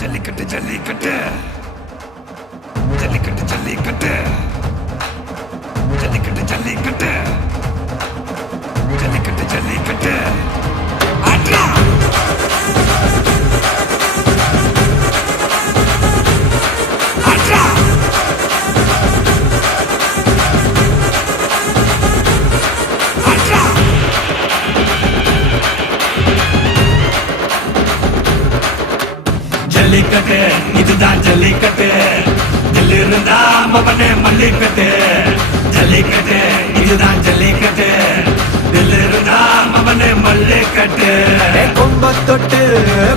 ஜல்லிக்கட்டு ஜல்லிக்கட்டு ஜல்லிக்கட்டு ஜல்லிக்கட்டு ஜல்லிக்கட்டு ஜல்லிக்கட்டு ஜல்லிக்கட்டு ஜல்லிக்கட்டு ஆட்ரா ஆட்ரா ஆட்ரா ஜல்லிக்கட்டு இதுதான் ஜல்லிக்கட்டு தில்லு இருந்தா மவனே மல்லிக்கட்டு ஜல்லிக்கட்டு இதுதான் ஜல்லிக்கட்டு தில்லு இருந்தா மவனே மல்லிக்கட்டு கொம்ப தொட்டு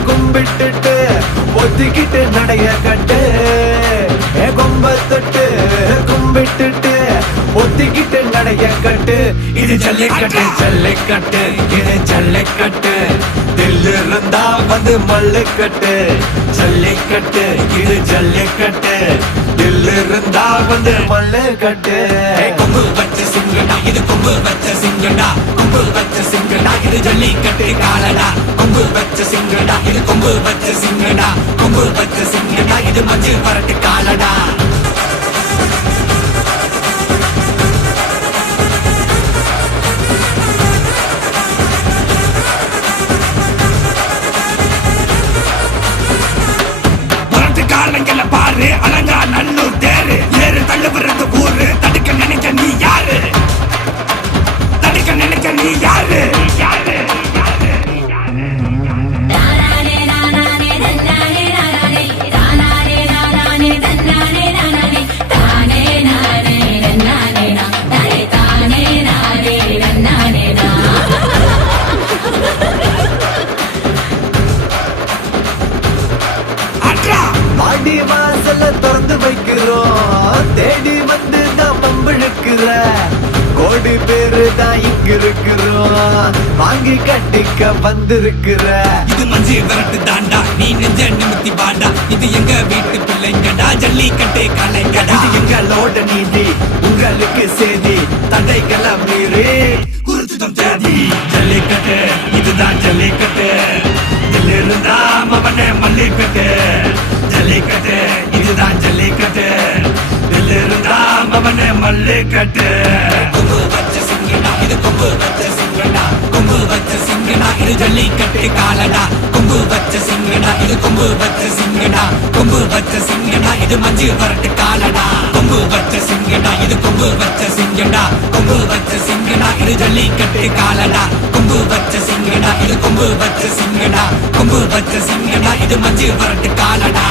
கும்பிட்டுட்டு ஒத்திக்கிட்டு நடைய கட்டு கொம்ப தொட்டு கும்பிட்டுட்டு ஒத்திக்கிட்டு நடைய கட்டு இது ஜல்லிக்கட்டு ஜல்லிக்கட்டு இது ஜல்லிக்கட்டு தில்லு இருந்தா வந்து மல்லுக்கட்டு ஜல்லிக்கட்டு இது ஜல்லிக்கட்டு தில்லு இருந்தா வந்து மல்லுக்கட்டு கொம்பு வச்ச சிங்கடா இது கொம்பு வச்ச சிங்கடா கொம்பு வச்ச சிங்கடா இது ஜல்லிக்கட்டு காலடா கொம்பு வச்ச சிங்கடா இது கொம்பு வச்ச சிங்கடா கொம்பு வச்ச சிங்கடா இது மஞ்சள் பரட்டு காலடா காரணங்கள பாரு அலங்கா நல்லூர் தேரு ஏறு தள்ளு விடுறது ஊரு தடுக்க நினைக்க நீ யாரு தடுக்க நினைக்க நீ யாரு யாரு மாடி வாசல திறந்து வைக்கிறோம் தேடி வந்து நான் பம்பிழுக்கிற கோடி பேரு தான் இங்க இருக்கிறோம் வாங்கி கட்டிக்க வந்திருக்கிற இது மஞ்சு விரட்டு தாண்டா நீ நெஞ்ச நிமித்தி பாண்டா இது எங்க வீட்டு பிள்ளைங்கடா ஜல்லிக்கட்டு கலைங்கடா இது எங்களோட நீதி உங்களுக்கு செய்தி தடைக்கெல்லாம் மீறி குறிச்சுதம் தேதி ஜல்லிக்கட்டு இதுதான் ஜல்லிக்கட்டு இதில் இருந்தா மவனே மல்லிக்கட்டு ஜல்லிக்கட்டு இதுதான் ஜல்லிக்கட்டு இதில் இருந்தா மவனே மல்லிக்கட்டு கொம்பு வச்ச சிங்கடா இது கொம்பு வச்ச சிங்கடா கொம்பு வச்ச சிங்கடா இது ஜல்லிக்கட்டு காலடா கொம்பு வச்ச சிங்கடா இது கொம்பு வச்ச சிங்கடா கொம்பு வச்ச சிங்கடா இது மஞ்சு வரட்டு காலடா கொம்பு வச்ச சிங்கடா இது கொம்பு வச்ச சிங்கடா கொம்பு வச்ச சிங்கடா இது ஜல்லிக்கட்டு காலடா கொம்பு வச்ச சிங்கடா இது கொம்பு வச்ச சிங்கடா கொம்பு வச்ச சிங்கடா இது மஞ்சு வரட்டு காலடா